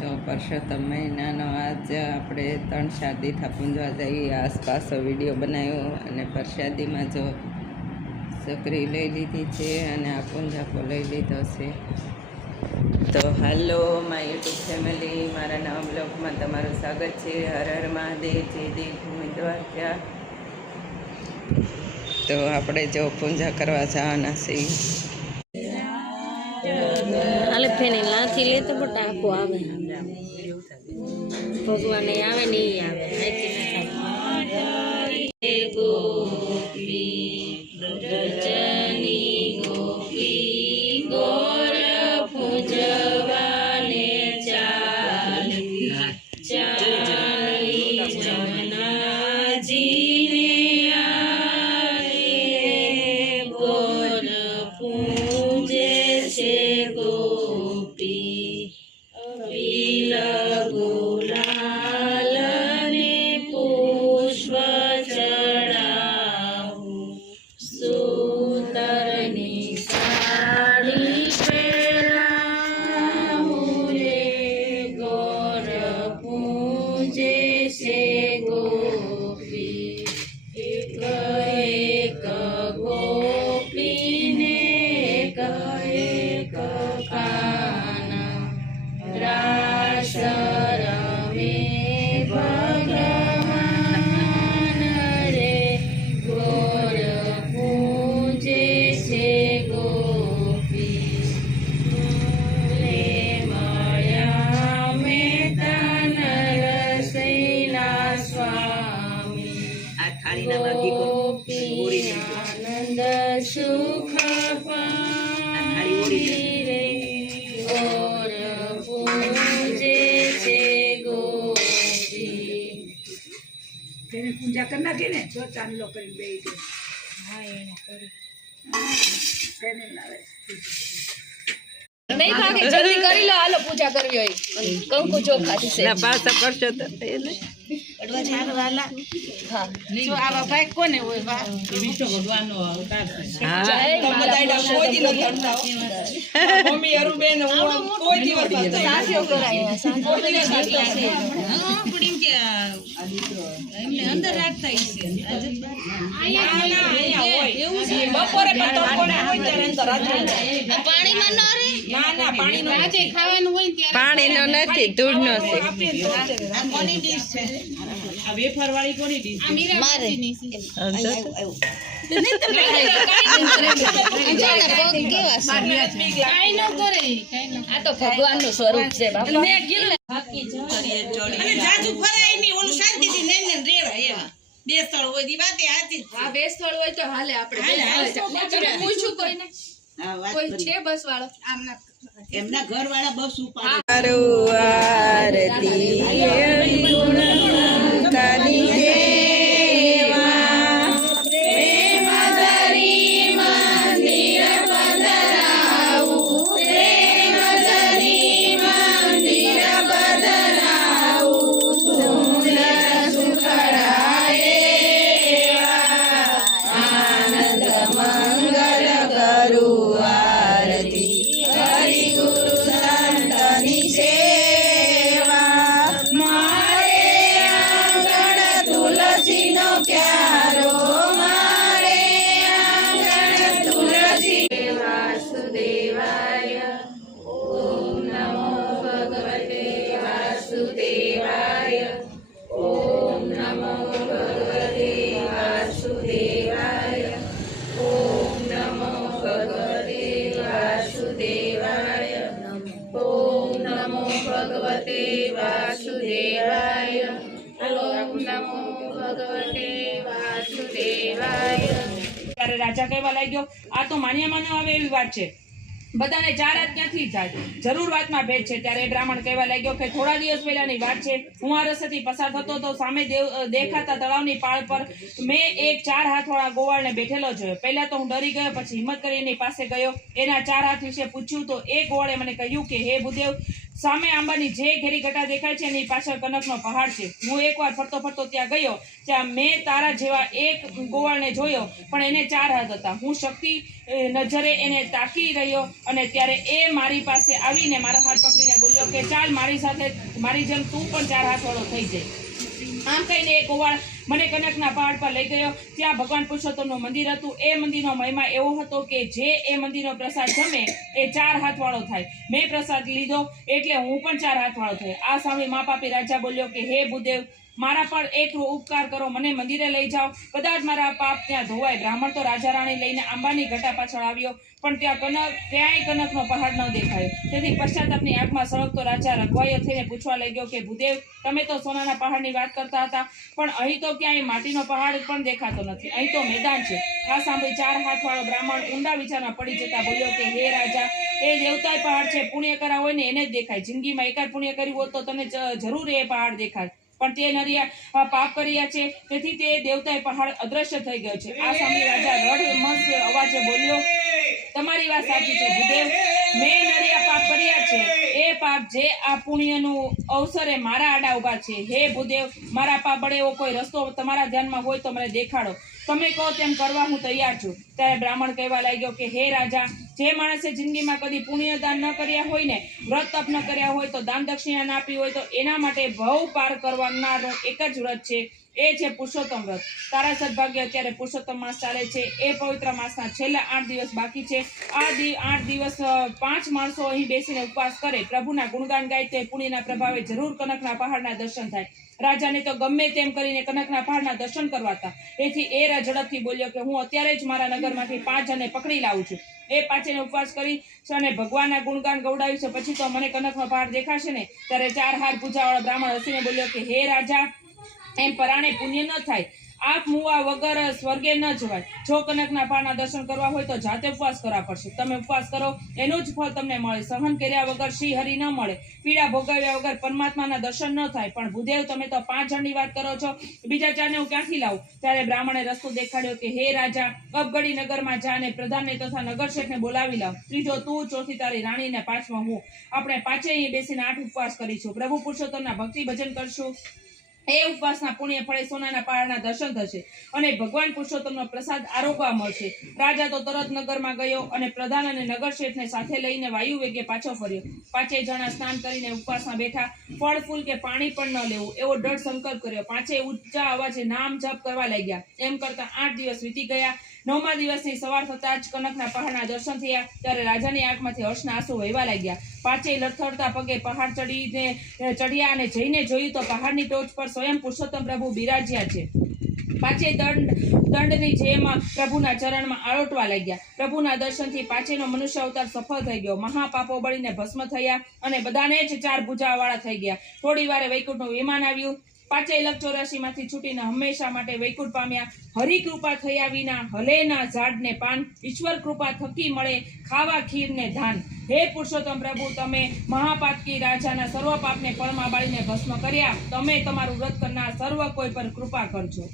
તો પરસોત્તમ મહિનાનો આજ આપણે 3-4 દી પૂંજવા જઈએ આસપાસ વિડીયો બનાવ્યો અને પ્રસાદીમાં જો સકરી લઈ લીધી છે અને આ પૂંજાકો લઈ લીધો છે. તો હાલો માય યુટ્યુબ ફેમિલી, મારા નવા બ્લોગમાં તમારું સ્વાગત છે. હર હર મહાદેવ, જય દેવભૂમિ દ્વારકા. તો આપણે જો પૂજા કરવા જવાના છીએ. હાલે ફેને લાથી લે તો બટ આખો આવે ભગવાન આવે ને ઈ આવે ગોપી રજની ગોપી ગોર પૂજવાને ચાલી ચાલી જમનાજીને આવે ગોર પૂજે છે ગોપી પીલ ગુલાલ ને પુષ્પ ચડાવું સુંદરની સાડી પહેરાવું રે ગોર પૂજે છે ગોપી એક એક ગોપીને એક એક કાન રાસ રમે ભગવાન રે ગોર પૂજે છે ગોપી રે મળ્યા મહેતા નરસૈના સ્વામી ગોપી આનંદ સુખ પામી રે ગોર પૂજે છે ગોપી. તેને પૂજા કરી નાખી ને જો ચાંદલો કરી બે ગયો. હા એને કરી તેને લાવે નહીં ભાગે જલ્દી કરી લો. હાલો પૂજા કરવી હોય કંકુ ચોખાથી છે પાછા પરસોત્તમ એને પડવા ચારવાલા. હા જો આવા ભાઈ કોને હોય બા વિષ્ણુ ભગવાનનો અવતાર છે. હા કોઈ દી નથી કરતા હો. મમ્મી અરુબેન હું કોઈ દિવસ નથી કરતા. સાથીઓ કરાય એમને અંદર રાખતા હશે. એવું છે. બપોરે પણ તડકો ના હોય ત્યારે અંદર રાત્રે. પાણીમાં ન રે ના ના પાણીનો આજે ખાવાનું હોય ત્યારે પાણીનો નથી, દૂધનો છે. આ કોની ડીશ છે? આ વેફર વાળી કોની ડીશ છે? મારે આ તો ભગવાનનું સ્વરૂપ છે બાપા. અને જાજુ ફરાય નહીં, ઓલું શાંતિથી લઈને રેવા એવા. બે સ્થળ હોય દી વાતે હાથી. આ બે સ્થળ હોય તો હાલે આપણે પૂછું કોઈને કોઈ છે બસ વાળો એમના ઘર વાળા બસ ઉપાડે. મારું આરતી ગુણ કાની દેવા પ્રેમ ધરી મંદિર પધરાવું, પ્રેમ ધરી મંદિર પધરાવું, સુંદર સુખડાએ આનંદ મંગલ કરું આરતી હરિ ગુરુ સંતની સેવા. મારે આંગણ તુલસીનો ક્યારો, મારે આંગણ તુલસી. વાસુદેવાય ઓમ નમો ભગવતે વાસુદેવાય ઓમ નમો ભગવતે વાસુદેવાય ઓમ નમો ભગવતે વાસુદેવાય ઓમ નમો ભગવતે વાસુદેવાય ઓમ નમો ભગવતે વાસુદેવાય. ત્યારે રાજા કહેવા લાગ્યો, આ તો માન્યમાં ન આવે એવી વાત છે. બધાને ચાર હાથ ક્યાંથી થાય, જરૂર વાતમાં ભેદ છે. ત્યારે એ બ્રાહ્મણ કહેવા લાગ્યો કે થોડા દિવસ પહેલાની વાત છે. હું આ રસ્તેથી પસાર થતો તો સામે દેખાતા તળાવની પાળ પર મેં એક 4 હાથવાળા ગોવાળને બેઠેલો જોયો. પહેલા તો હું ડરી ગયો, પછી હિંમત કરી એની પાસે ગયો. એના 4 હાથ વિશે પૂછ્યું તો એ ગોવાળે મને કહ્યું કે હે ભૂદેવ, સામે આંબાની જે ઘેરી ઘટા દેખાય છે એની પાછળ કનકનો પહાડ છે. હું એકવાર ફરતો ફરતો ત્યાં ગયો, ત્યાં મેં તારા જેવા એક ગોવાળને જોયો, પણ એને 4 હાથ હતા. હું શક્તિ નજરે એને તાકી રહ્યો અને ત્યારે એ મારી પાસે આવીને મારો હાથ પકડીને બોલ્યો કે ચાલ મારી સાથે, મારી જેમ તું પણ 4 હાથ વાળો થઈ જાય. આમ કહીને એ ગોવાળ મને કનકના પહાડ પર લઈ ગયો. ત્યાં ભગવાન પુરુષોત્તમનું મંદિર હતું. એ મંદિરનો મહિમા એવો હતો કે જે એ મંદિરનો પ્રસાદ જમે એ 4 હાથ વાળો થાય. મેં પ્રસાદ લીધો એટલે હું પણ 4 હાથ વાળો થયો. આ સાંભળી મહાપાપી રાજા બોલ્યો કે હે ભૂદેવ, મારા પર એક ઉપકાર કરો, મને મંદિરે લઈ જાઓ, કદાચ મારા પાપ ત્યાં ધોવાય. બ્રાહ્મણ તો રાજા રાણી લઈને આંબાની ઘટા પાછળ આવ્યો, પણ ક્યાંય કનકનો પહાડ ન દેખાયો. તેથી પશ્ચાતાપની આંખમાં સળગતો રાજા રઘવાયો થઈને પૂછવા લાગ્યો કે ભૂદેવ, તમે તો સોનાના પહાડની વાત કરતા હતા, પણ અહીં તો ક્યાંય માટીનો પહાડ પણ દેખાતો નથી. અહીં તો મેદાન છે. આ સાંભળી 4 હાથ વાળો બ્રાહ્મણ ઊંડા વિચારમાં પડી જતા બોલ્યો કે હે રાજા, એ દેવતાય પહાડ છે. પુણ્ય કરા હોય ને એને જ દેખાય. જિંદગીમાં એકાદ પુણ્ય કર્યું હોત તો તને જરૂર એ પહાડ દેખાય, પણ તે નરિયા પાપ કર્યા છે, તેથી તે દેવતાએ પહાડ અદ્રશ્ય થઈ ગયો છે. આ સામે રાજા રડમસ અવાજે બોલ્યો, તમારી વાત સાચી છે ભૂદેવ, મેં નરિયા પાપ કર્યા છે. એ પાપ જે આ પુણ્યનું અવસરે મારા આડા ઉભા છે. હે ભૂદેવ, મારા પાપ બળે એવો કોઈ રસ્તો તમારા ધ્યાનમાં હોય તો મને દેખાડો. તમે કહો તેમ કરવા હું તૈયાર છું. ત્યારે બ્રાહ્મણ કહેવા લાગ્યો કે હે રાજા, જે માણસે જિંદગીમાં કદી પુણ્યદાન ન કર્યા હોય ને, વ્રત તપ ન કર્યા હોય, તો દાન દક્ષિણા ના આપી હોય, તો એના માટે ભવ પાર કરવાનારું એક જ વ્રત છે, એ છે પુરુષોત્તમ વ્રત. તારા સદભાગ્ય અત્યારે પુરુષોત્તમ માસ ચાલે છે. એ પવિત્ર માસના છેલ્લા 8 દિવસ બાકી છે. આ 8 દિવસ 5 માણસો અહીં બેસીને ઉપવાસ કરે, પ્રભુના ગુણગાન ગાય, તે પુણ્યના પ્રભાવે જરૂર કનકના પહાડના દર્શન થાય. રાજાને તો ગમે તેમ કરીને કનકના પહાડના દર્શન કરવાતા. એથી એ ઝડપથી બોલ્યો કે હું અત્યારે જ મારા નગરમાંથી 5 જણને પકડી લાવું છું. એ 5 ઉપવાસ કરી અને ભગવાનના ગુણગાન ગવડાવ્યું છે, પછી તો મને કનકનો પહાડ દેખાશે ને. ત્યારે 4 હાથ પૂજાવાળો બ્રાહ્મણ હસીને બોલ્યો કે હે રાજા, એમ પરાણે પુણ્ય ન થાય. આપ મુવા વગર સ્વર્ગે ન જવાય. જો કનકના પહાડના દર્શન કરવા હોય તો જાતે ઉપવાસ કરવા પડશે. તમે ઉપવાસ કરો એનું જ ફળ તમને મળે. સહન કર્યા વગર શ્રી હરિ ન મળે. પીડા ભોગવ્યા વગર પરમાત્માના દર્શન ન થાય. પણ ભૂદેવ, તમે તો 5 જણની વાત કરો છો, બીજા 4 ને હું ક્યાંથી લાવું? ત્યારે બ્રાહ્મણે રસ્તો દેખાડ્યો કે હે રાજા, અબગડી નગરમાં જા અને પ્રધાનને તથા નગર શેઠને બોલાવી લાવ. 3જો તું, 4થી તારી રાણી ને 5મો હું. આપણે 5 અહીં બેસીને 8 ઉપવાસ કરીશું. પ્રભુ પુરુષોત્તમના ભક્તિ ભજન કરશું. એ ઉપવાસના પુણ્ય ફળે સોનાના પહાડના દર્શન થશે અને ભગવાન પુરુષોત્તમનો પ્રસાદ આરોગવા મળશે. રાજા તો તરત નગરમાં ગયો અને પ્રધાન અને નગર શેઠને સાથે લઈને વાયુ વેગે પાછો ફર્યો. 5 જણા સ્નાન કરીને ઉપવાસમાં બેઠા. ફળ ફૂલ કે પાણી પણ ન લેવું એવો દ્રઢ સંકલ્પ કર્યો. 5 ઊંચા અવાજે નામ જપ કરવા લાગ્યા. એમ કરતા 8 દિવસ વીતી ગયા. 9મા દિવસની સવાર થતા જ કનકના પહાડના દર્શન થયા. ત્યારે રાજાની આંખમાંથી હર્ષના આંસુ વહેવા લાગ્યા. 5 લથડતા પગે પહાડ ચડ્યા અને જઈને જોયું તો પહાડની ટોચ પર સ્વયં પુરુષોત્તમ પ્રભુ બિરાજ્યા છે. 5 દંડની જેમ પ્રભુના ચરણમાં આળોટવા લાગ્યા. પ્રભુના દર્શનથી 5નો મનુષ્ય અવતાર સફળ થઈ ગયો. મહાપાપો બળીને ભસ્મ થયા અને બધાને જ 4 ભુજાવાળા થઈ ગયા. થોડી વારે વૈકુંઠનું વિમાન આવ્યું. 5 લખ 84 માંથી છૂટીને હંમેશા માટે વૈકુંઠ પામ્યા. હરિ કૃપા થયા વિના હલેના ઝાડને પાન. ઈશ્વર કૃપા થકી મળે ખાવા ખીરને ધાન. હે પુરુષોત્તમ પ્રભુ, તમે મહાપાતકી રાજાના સર્વ પાપને પળમાં બાળીને ભસ્મ કર્યા. તમે તમારું વ્રત કરનાર સર્વ કોઈ પર કૃપા કરજો.